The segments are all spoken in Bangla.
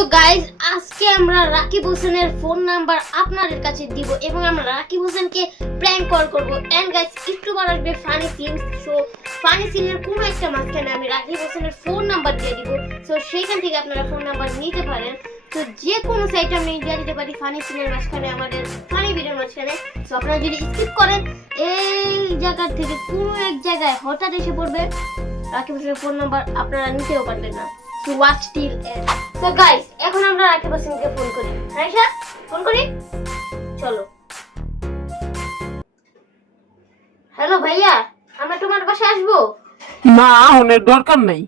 সো গাইস, আজকে আমরা রাকিব হোসেনের ফোন নাম্বার আপনাদের কাছে দিব এবং আমরা রাকিব হোসেনকে প্র্যাঙ্ক কল করব। এন্ড গাইস, একটু বার আসবে ফানি সিনস। সো ফানি সিনের কোনো একটা মাঝখানে আমি রাকিব হোসেনের ফোন নাম্বার দিয়ে দিব। সো সেইখান থেকে আপনারা ফোন নাম্বার নিতে পারেন। তো যে কোনো সাইটে আমি দিয়ে দিতে পারি ফানি সিনের মাঝখানে, আমাদের ফানি ভিডিওর মাঝখানে। সো আপনারা যদি স্কিপ করেন, এই জায়গা থেকে কোনো এক জায়গায় হঠাৎ এসে পড়বে রাকিব হোসেনের ফোন নাম্বার, আপনারা নিতেও পারবেন না। To watch till end. So guys, এখন আমরা রাকিব হোসেনকে ফোন করি। রাইসা, ফোন করি। চলো। হ্যালো ভাইয়া, আমরা তোমার বাসায় আসবো? না, অনেক দরকার নাই।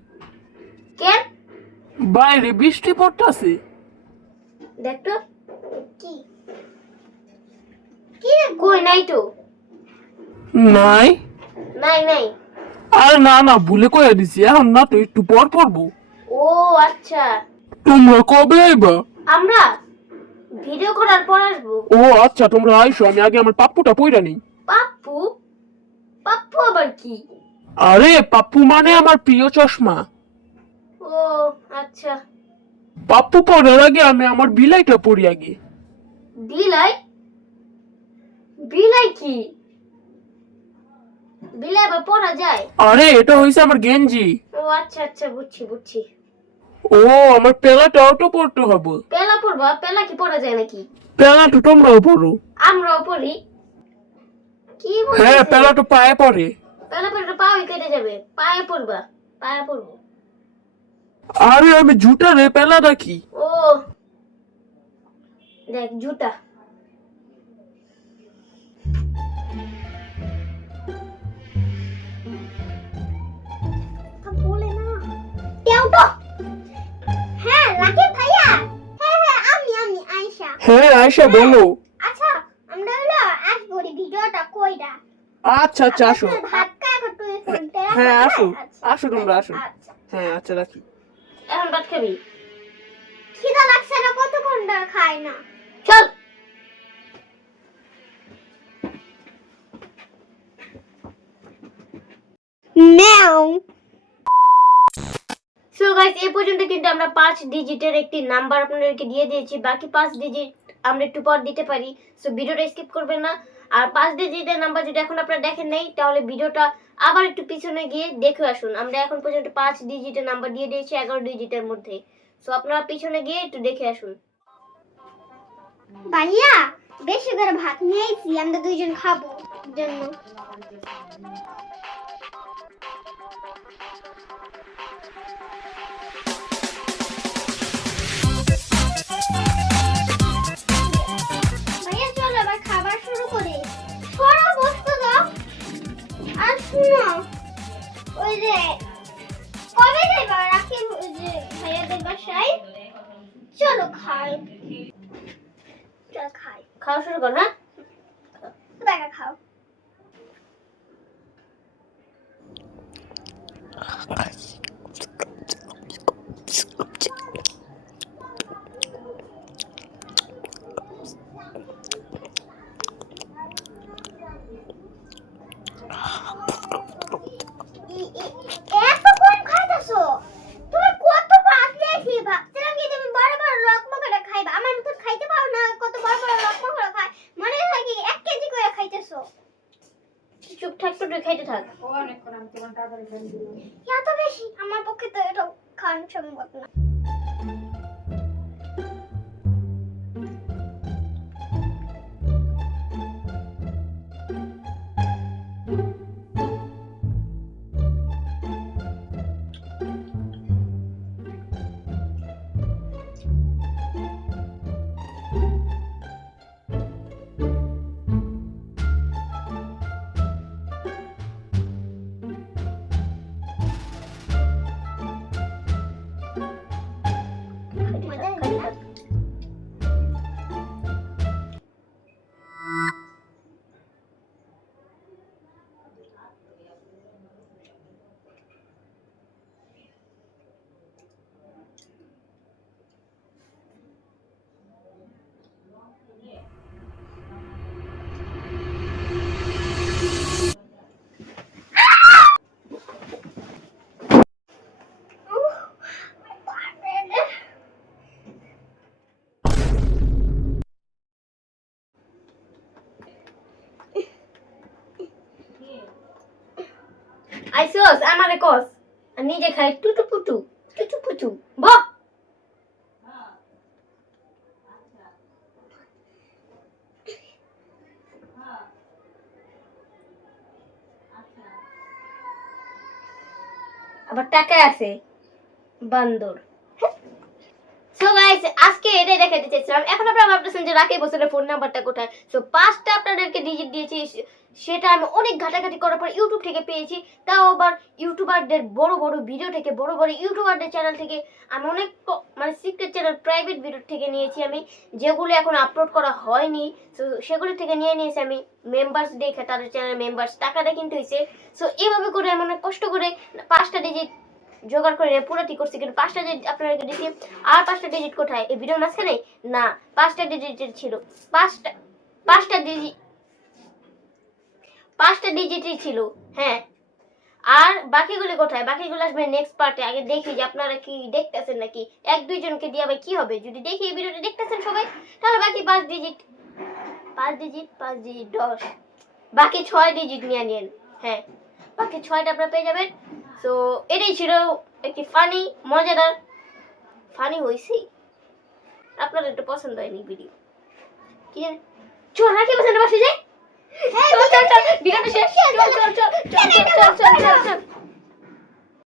কেন? বাইরে বৃষ্টি পড়তেছে। দেখ তো কি কি রে, কই নাই তো? নাই নাই নাই। আর না ভুলে কয়ে দিছি, এখন না তো একটু পর পড়বো। ও আচ্ছা, তোমরা কবে আইবা? আমরা ভিডিও করার পর আসবো। ও আচ্ছা, তোমরা আইসো, আমি আগে আমার পাপ্পুটা পইরা নিই। পাপ্পু? পাপ্পু আবার কি? আরে পাপ্পু মানে আমার প্রিয় চশমা। ও আচ্ছা। পাপ্পু পড়ার আগে আমি আমার বিলাইটা পড়ি আগে। বিলাই? বিলাই কি? বিলাই আবার পড়া যায়? আরে এটা হইছে আমার গেঞ্জি। ও আচ্ছা আচ্ছা, বুঝছি বুঝছি। ও আমার পেলাটাও তো পড়তে হবে। পেলা পড়বা? পেলা কি পড়া যায় নাকি? পেলা তো তোমরাও পড়ো। আমরাও পড়ি। কি বলছিস? হ্যাঁ, পেলা তো পায়ে পড়ে। পেলা পড়লে পায়ে কেটে যাবে। পায়ে পড়বা? পায়ে পড়বো। আরে আমি জুতা রে পেলা রাখি। ও দেখ জুতা। বলে না কেউ তো। হ্যাঁ রাকিব ভাইয়া। হ্যাঁ আমি আয়েশা। হ্যাঁ আয়শা, বলো। আচ্ছা, আমরা হলো আসবো ভিডিওটা কইরা। আচ্ছা আচ্ছা, আসো। ভাত খায় একটু ফোনতে। হ্যাঁ আসো, আসো তোমরা আসো। হ্যাঁ আচ্ছা, রাখি। এখন ভাত খাবি? খিদা লাগছে না, কতক্ষণ ধরে খাই না। চল। নাও। সো গাইস, এই পর্যন্ত কিন্তু আমরা 5 ডিজিটের একটি নাম্বার আপনাদেরকে দিয়ে দিয়েছি। বাকি 5 ডিজিট আমরা একটু পর দিতে পারি। সো ভিডিওটা স্কিপ করবেন না। আর 5 ডিজিটের নাম্বার যদি এখন আপনারা দেখেন নাই, তাহলে ভিডিওটা আবার একটু পিছনে গিয়ে দেখে আসুন। আমরা এখন পর্যন্ত 5 ডিজিটের নাম্বার দিয়ে দিয়েছি 11 ডিজিটের মধ্যে। সো আপনারা পিছনে গিয়ে একটু দেখে আসুন। ভাইয়া, বেশি করে ভাত নিয়েছি, আমরা দুইজন খাবো জন্য। ভাইয়া চলো এবার খাবার শুরু করি। সরা বসতে দাও। আর শুনো, ওই যে কবে যাইবা রাকিব যে ভাইয়াদের বাসায়? চলো খাই। চল খাই। খাওয়া শুরু কর। হ্যাঁ, দেখা খাও। এত কম খাইতেছো? তুমি কত ভাত নিয়েছি? ভাবছিলাম কি তুমি বড় বড় লকমা করে খাইবা। আমার মতো খাইতে পারো না? কত বড় বড় লকমা করে খাই। মনে হয় কি 1 কেজি করে খাইতেছো? চুপ থাক, তো তুই খাইতে থাক। অনেক করে আমি তোমার তাড়াতাড়ি খাই দিলাম। এত বেশি আমার পক্ষে তো এটা খাওয়া সম্ভব না। আইসোস আমারে কস আর নিজে খাই টুটু পুটু টুটু পুটু ব আবার টাকা আছে বান্দর। সো গাইস আজকে এটাই দেখাতে চাইছিলাম। এখন আপনারা ভাবতেছেন যে রাকিব হোসেনের ফোন নাম্বারটা কোথায়। সো 5টা আপনাদেরকে ডিজিট দিয়েছি, সেটা আমি অনেক ঘাটাঘাটি করার পর ইউটিউব থেকে পেয়েছি। তাও আবার ইউটিউবারদের বড় বড় ভিডিও থেকে, বড় বড় ইউটিউবারদের চ্যানেল থেকে। আমি অনেক মানে সিক্রেট চ্যানেল, প্রাইভেট ভিডিও থেকে নিয়েছি আমি, যেগুলো এখন আপলোড করা হয়নি। সো সেগুলো থেকে নিয়েছি আমি। মেম্বার্স দেখে তাদের চ্যানেল মেম্বার্স টাকাটা কিনতে হয়েছে। সো এইভাবে করে আমি অনেক কষ্ট করে 5টা ডিজিট জোগাড় করে পুরোটি করছি, কিন্তু 5টা ডিজিট আপনাদেরকে দিচ্ছি। আর 5টা ডিজিট কোথায়? এই ভিডিওর মাঝখানে না, 5টা ডিজিট ছিল। 5টা ডিজিটই ছিল, হ্যাঁ। আর বাকিগুলো কোথায়? বাকিগুলো আসবে নেক্সট পার্টে। আগে দেখি যে আপনারা কি দেখতেছেন নাকি। 1-2 জনকে দিয়ে আবার কি হবে? যদি দেখি এই ভিডিওটা দেখতেছেন সবাই, তাহলে বাকি 5 ডিজিট 10, বাকি 6 ডিজিট নিয়ে নিন। হ্যাঁ, বাকি 6টা আপনারা পেয়ে যাবেন। সো এটাই ছিল একটি মজাদার হয়েছি। আপনাদের একটু পছন্দ হয়নি ভিডিও কি জানি। চল রাখি বসে যাই। চল ভিডিওটা শেষ। চল